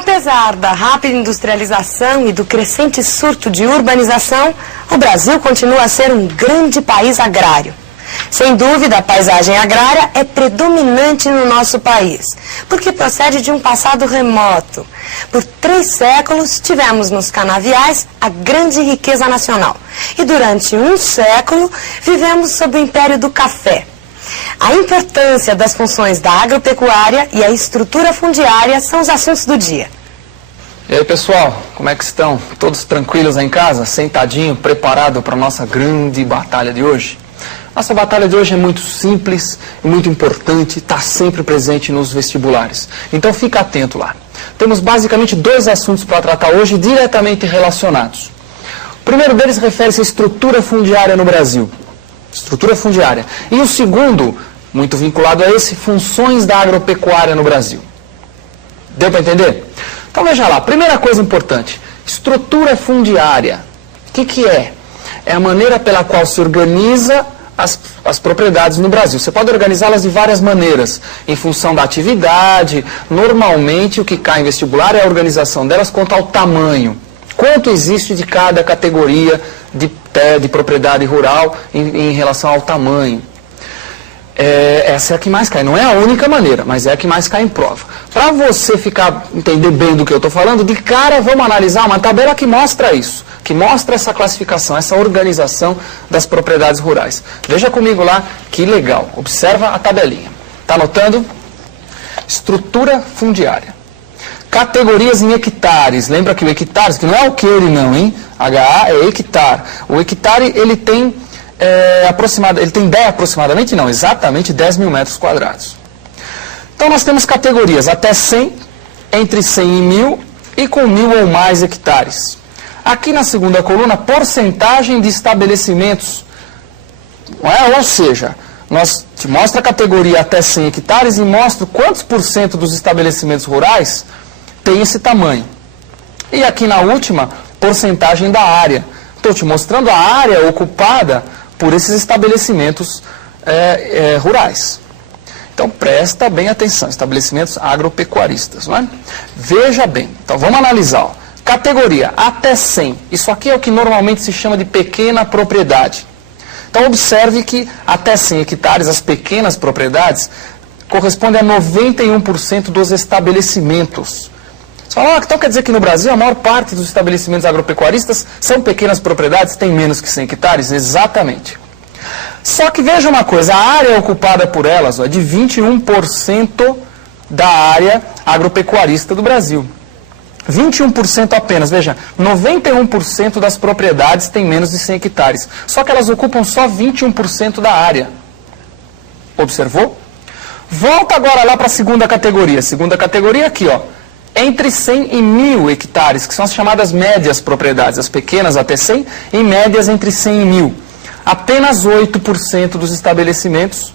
Apesar da rápida industrialização e do crescente surto de urbanização, o Brasil continua a ser um grande país agrário. Sem dúvida, a paisagem agrária é predominante no nosso país, porque procede de um passado remoto. Por 3 séculos, tivemos nos canaviais a grande riqueza nacional. E durante 1 século, vivemos sob o império do café. A importância das funções da agropecuária e a estrutura fundiária são os assuntos do dia. E aí, pessoal, como é que estão? Todos tranquilos aí em casa? Sentadinho, preparado para a nossa grande batalha de hoje? Nossa batalha de hoje é muito simples e muito importante, está sempre presente nos vestibulares. Então fica atento lá. Temos basicamente 2 assuntos para tratar hoje diretamente relacionados. O primeiro deles refere-se à estrutura fundiária no Brasil. Estrutura fundiária. E o segundo, muito vinculado a esse, funções da agropecuária no Brasil. Deu para entender? Então veja lá, primeira coisa importante, estrutura fundiária. O que é? É a maneira pela qual se organiza as propriedades no Brasil. Você pode organizá-las de várias maneiras, em função da atividade. Normalmente o que cai em vestibular é a organização delas quanto ao tamanho. Quanto existe de cada categoria de propriedade rural em relação ao tamanho. Essa é a que mais cai. Não é a única maneira, mas é a que mais cai em prova. Para você entender bem do que eu estou falando, de cara vamos analisar uma tabela que mostra isso, que mostra essa classificação, essa organização das propriedades rurais. Veja comigo lá, que legal. Observa a tabelinha. Está anotando? Estrutura fundiária. Categorias em hectares. Lembra que o hectares, que não é alqueire não, hein? HA é hectare. O hectare, ele tem aproximadamente, não, exatamente 10 mil metros quadrados. Então nós temos categorias até 100, entre 100 e 1000 e com 1000 ou mais hectares. Aqui na segunda coluna, porcentagem de estabelecimentos. Ou seja, nós te mostra a categoria até 100 hectares e mostra quantos % dos estabelecimentos rurais tem esse tamanho. E aqui na última, porcentagem da área. Estou te mostrando a área ocupada por esses estabelecimentos rurais. Então presta bem atenção, estabelecimentos agropecuaristas, não é? Veja bem, então vamos analisar. Ó. Categoria até 100, isso aqui é o que normalmente se chama de pequena propriedade. Então observe que até 100 hectares, as pequenas propriedades, correspondem a 91% dos estabelecimentos. Você fala, então quer dizer que no Brasil a maior parte dos estabelecimentos agropecuaristas são pequenas propriedades, têm menos que 100 hectares? Exatamente. Só que veja uma coisa, a área ocupada por elas é de 21% da área agropecuarista do Brasil. 21% apenas, veja, 91% das propriedades têm menos de 100 hectares. Só que elas ocupam só 21% da área. Observou? Volta agora lá para a segunda categoria. Segunda categoria aqui, ó. Entre 100 e 1000 hectares, que são as chamadas médias propriedades, as pequenas até 100 e médias entre 100 e 1000. Apenas 8% dos estabelecimentos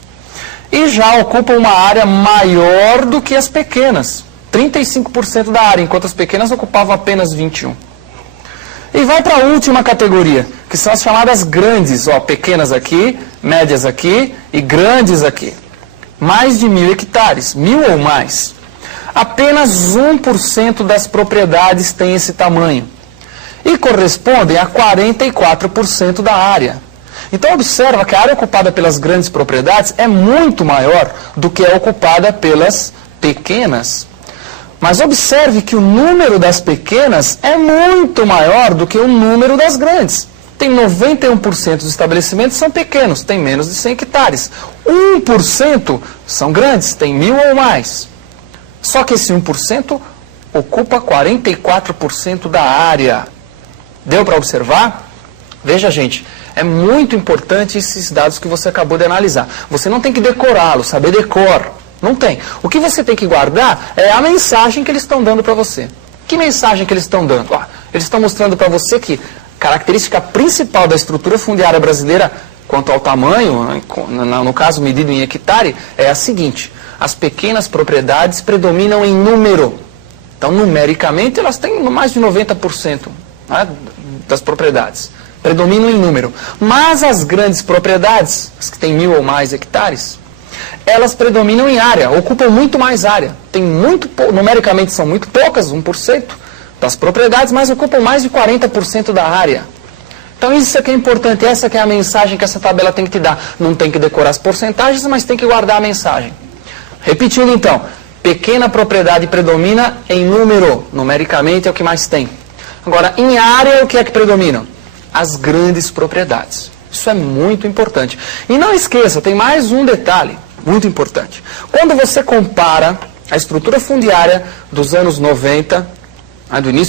e já ocupam uma área maior do que as pequenas, 35% da área, enquanto as pequenas ocupavam apenas 21%. E vai para a última categoria, que são as chamadas grandes, ó, pequenas aqui, médias aqui e grandes aqui. Mais de 1000 hectares, 1000 ou mais. Apenas 1% das propriedades tem esse tamanho e correspondem a 44% da área. Então observa que a área ocupada pelas grandes propriedades é muito maior do que a ocupada pelas pequenas. Mas observe que o número das pequenas é muito maior do que o número das grandes. Tem 91% dos estabelecimentos são pequenos, tem menos de 100 hectares. 1% são grandes, tem 1000 ou mais. Só que esse 1% ocupa 44% da área. Deu para observar? Veja, gente, é muito importante esses dados que você acabou de analisar. Você não tem que decorá-los, saber decor. Não tem. O que você tem que guardar é a mensagem que eles estão dando para você. Que mensagem que eles estão dando? Eles estão mostrando para você que a característica principal da estrutura fundiária brasileira, quanto ao tamanho, no caso medido em hectare, é a seguinte. As pequenas propriedades predominam em número. Então, numericamente, elas têm mais de 90%, né, das propriedades. Predominam em número. Mas as grandes propriedades, as que têm 1000 ou mais hectares, elas predominam em área, ocupam muito mais área. Numericamente são muito poucas, 1% das propriedades, mas ocupam mais de 40% da área. Então isso aqui é importante, essa que é a mensagem que essa tabela tem que te dar. Não tem que decorar as porcentagens, mas tem que guardar a mensagem. Repetindo então, pequena propriedade predomina em número, numericamente é o que mais tem. Agora, em área, o que é que predomina? As grandes propriedades. Isso é muito importante. E não esqueça, tem mais um detalhe muito importante. Quando você compara a estrutura fundiária dos anos 90,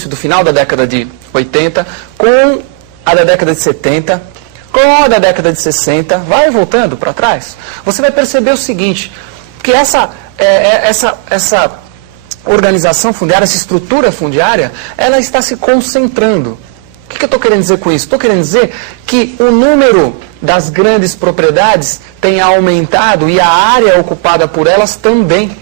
do final da década de 80, com a da década de 70, com a da década de 60, vai voltando para trás, você vai perceber o seguinte, que essa organização fundiária, essa estrutura fundiária, ela está se concentrando. O que eu estou querendo dizer com isso? Estou querendo dizer que o número das grandes propriedades tem aumentado e a área ocupada por elas também.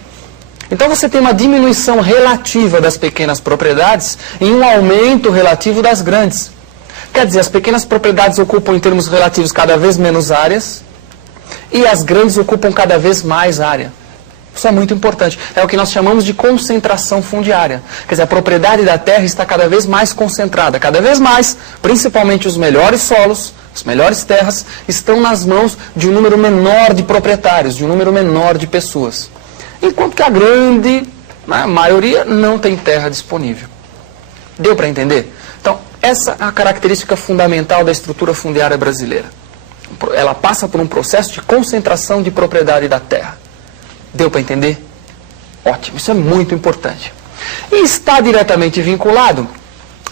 Então você tem uma diminuição relativa das pequenas propriedades e um aumento relativo das grandes. Quer dizer, as pequenas propriedades ocupam em termos relativos cada vez menos áreas e as grandes ocupam cada vez mais área. Isso é muito importante. É o que nós chamamos de concentração fundiária. Quer dizer, a propriedade da terra está cada vez mais concentrada. Cada vez mais, principalmente os melhores solos, as melhores terras, estão nas mãos de um número menor de proprietários, de um número menor de pessoas. Enquanto que a grande maioria não tem terra disponível. Deu para entender? Então, essa é a característica fundamental da estrutura fundiária brasileira. Ela passa por um processo de concentração de propriedade da terra. Deu para entender? Ótimo, isso é muito importante. E está diretamente vinculado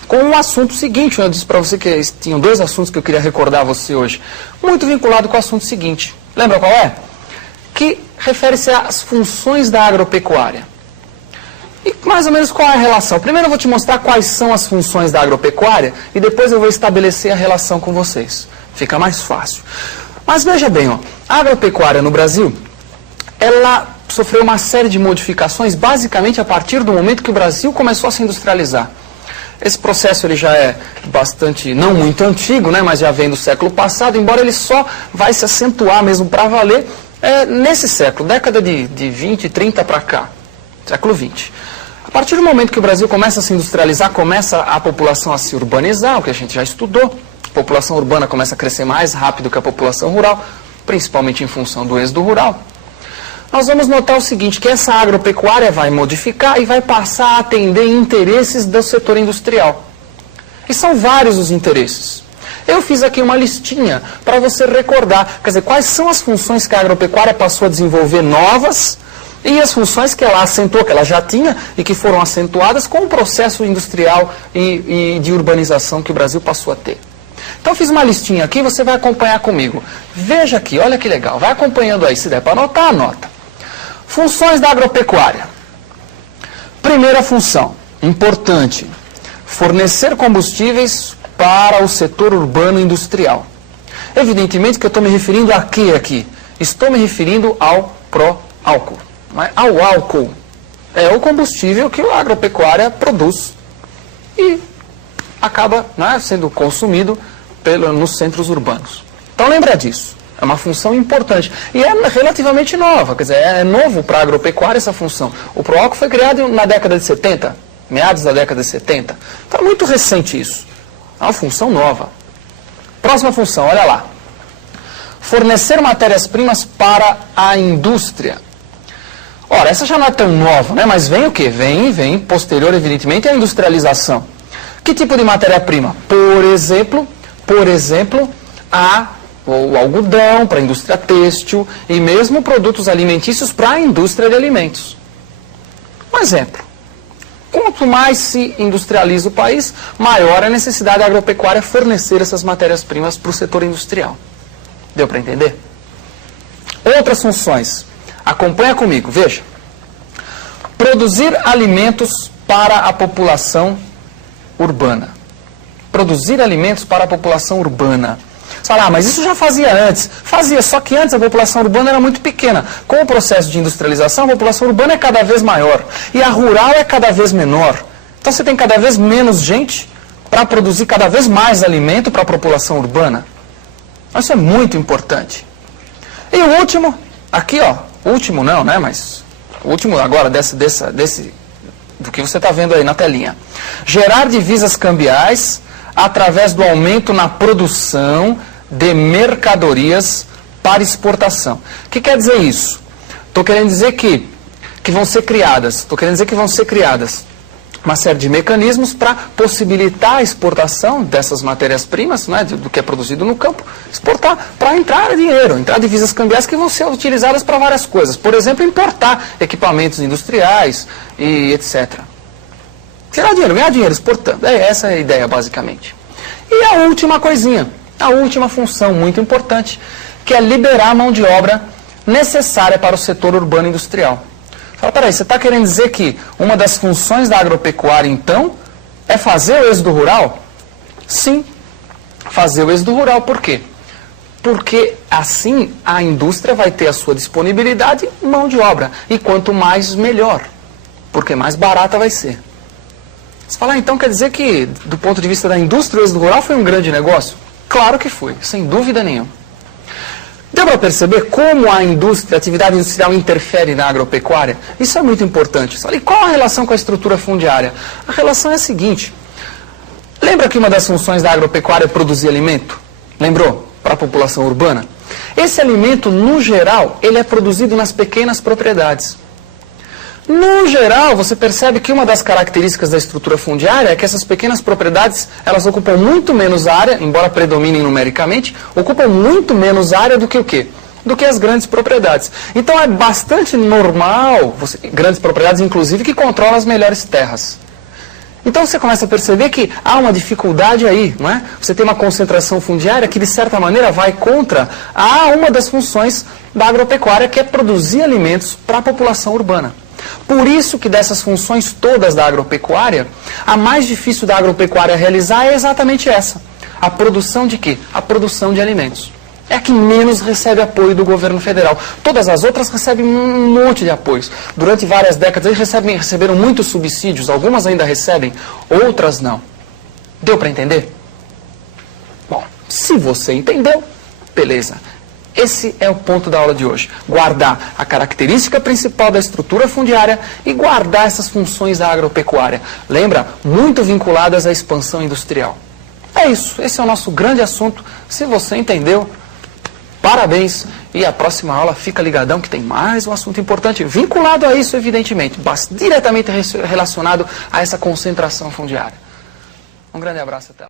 com o assunto seguinte. Eu disse para você que tinham dois assuntos que eu queria recordar a você hoje. Muito vinculado com o assunto seguinte. Lembra qual é? Que refere-se às funções da agropecuária. E mais ou menos qual é a relação? Primeiro eu vou te mostrar quais são as funções da agropecuária e depois eu vou estabelecer a relação com vocês. Fica mais fácil. Mas veja bem, ó, a agropecuária no Brasil, ela sofreu uma série de modificações basicamente a partir do momento que o Brasil começou a se industrializar. Esse processo ele já é bastante, não muito antigo, né, mas já vem do século passado, embora ele só vai se acentuar mesmo para valer nesse século, década de 20, 30 para cá, século 20. A partir do momento que o Brasil começa a se industrializar, começa a população a se urbanizar, o que a gente já estudou, a população urbana começa a crescer mais rápido que a população rural, principalmente em função do êxodo rural. Nós vamos notar o seguinte, que essa agropecuária vai modificar e vai passar a atender interesses do setor industrial. E são vários os interesses. Eu fiz aqui uma listinha para você recordar, quer dizer, quais são as funções que a agropecuária passou a desenvolver novas e as funções que ela acentuou, que ela já tinha e que foram acentuadas com o processo industrial e de urbanização que o Brasil passou a ter. Então eu fiz uma listinha aqui, você vai acompanhar comigo. Veja aqui, olha que legal, vai acompanhando aí, se der para anotar, anota. Funções da agropecuária. Primeira função, importante, fornecer combustíveis para o setor urbano industrial. Evidentemente que eu estou me referindo a quê aqui? Estou me referindo ao pró-álcool. Ao álcool. É o combustível que a agropecuária produz e acaba sendo consumido nos centros urbanos. Então lembra disso. É uma função importante. E é relativamente nova, quer dizer, é novo para a agropecuária essa função. O pró-álcool foi criado na década de 70, meados da década de 70. Então é muito recente isso. É uma função nova. Próxima função, olha lá. Fornecer matérias-primas para a indústria. Ora, essa já não é tão nova, né? Mas vem o quê? Vem posterior, evidentemente, à industrialização. Que tipo de matéria-prima? Por exemplo, o algodão para a indústria têxtil e mesmo produtos alimentícios para a indústria de alimentos. Um exemplo. Quanto mais se industrializa o país, maior a necessidade da agropecuária fornecer essas matérias-primas para o setor industrial. Deu para entender? Outras funções. Acompanha comigo, veja. Produzir alimentos para a população urbana. Produzir alimentos para a população urbana. Você fala, mas isso já fazia antes. Fazia, só que antes a população urbana era muito pequena. Com o processo de industrialização, a população urbana é cada vez maior. E a rural é cada vez menor. Então você tem cada vez menos gente para produzir cada vez mais alimento para a população urbana. Isso é muito importante. E o último, aqui ó, último não, né? Mas o último agora do que você está vendo aí na telinha. Gerar divisas cambiais através do aumento na produção de mercadorias para exportação. O que quer dizer isso? Estou querendo dizer que vão ser criadas, uma série de mecanismos para possibilitar a exportação dessas matérias-primas, né, do que é produzido no campo, exportar para entrar dinheiro, entrar divisas cambiais que vão ser utilizadas para várias coisas. Por exemplo, importar equipamentos industriais e etc. Tirar dinheiro, ganhar dinheiro, exportando. Essa é a ideia, basicamente. E a última coisinha, a última função muito importante, que é liberar a mão de obra necessária para o setor urbano industrial. Fala, peraí, você está querendo dizer que uma das funções da agropecuária, então, é fazer o êxodo rural? Sim, fazer o êxodo rural. Por quê? Porque assim a indústria vai ter à sua disponibilidade mão de obra. E quanto mais, melhor. Porque mais barata vai ser. Você fala, então quer dizer que, do ponto de vista da indústria, o êxodo rural foi um grande negócio? Claro que foi, sem dúvida nenhuma. Deu para perceber como a atividade industrial interfere na agropecuária? Isso é muito importante. E qual a relação com a estrutura fundiária? A relação é a seguinte. Lembra que uma das funções da agropecuária é produzir alimento? Lembrou? Para a população urbana? Esse alimento, no geral, ele é produzido nas pequenas propriedades. No geral, você percebe que uma das características da estrutura fundiária é que essas pequenas propriedades, elas ocupam muito menos área, embora predominem numericamente, ocupam muito menos área do que o quê? Do que as grandes propriedades. Então é bastante normal, grandes propriedades inclusive, que controlam as melhores terras. Então você começa a perceber que há uma dificuldade aí, não é? Você tem uma concentração fundiária que de certa maneira vai contra uma das funções da agropecuária, que é produzir alimentos para a população urbana. Por isso que dessas funções todas da agropecuária, a mais difícil da agropecuária realizar é exatamente essa. A produção de quê? A produção de alimentos. É a que menos recebe apoio do governo federal. Todas as outras recebem um monte de apoios. Durante várias décadas eles receberam muitos subsídios, algumas ainda recebem, outras não. Deu para entender? Bom, se você entendeu, beleza. Esse é o ponto da aula de hoje. Guardar a característica principal da estrutura fundiária e guardar essas funções da agropecuária. Lembra? Muito vinculadas à expansão industrial. É isso. Esse é o nosso grande assunto. Se você entendeu, parabéns. E a próxima aula fica ligadão que tem mais um assunto importante vinculado a isso, evidentemente. Diretamente relacionado a essa concentração fundiária. Um grande abraço até lá.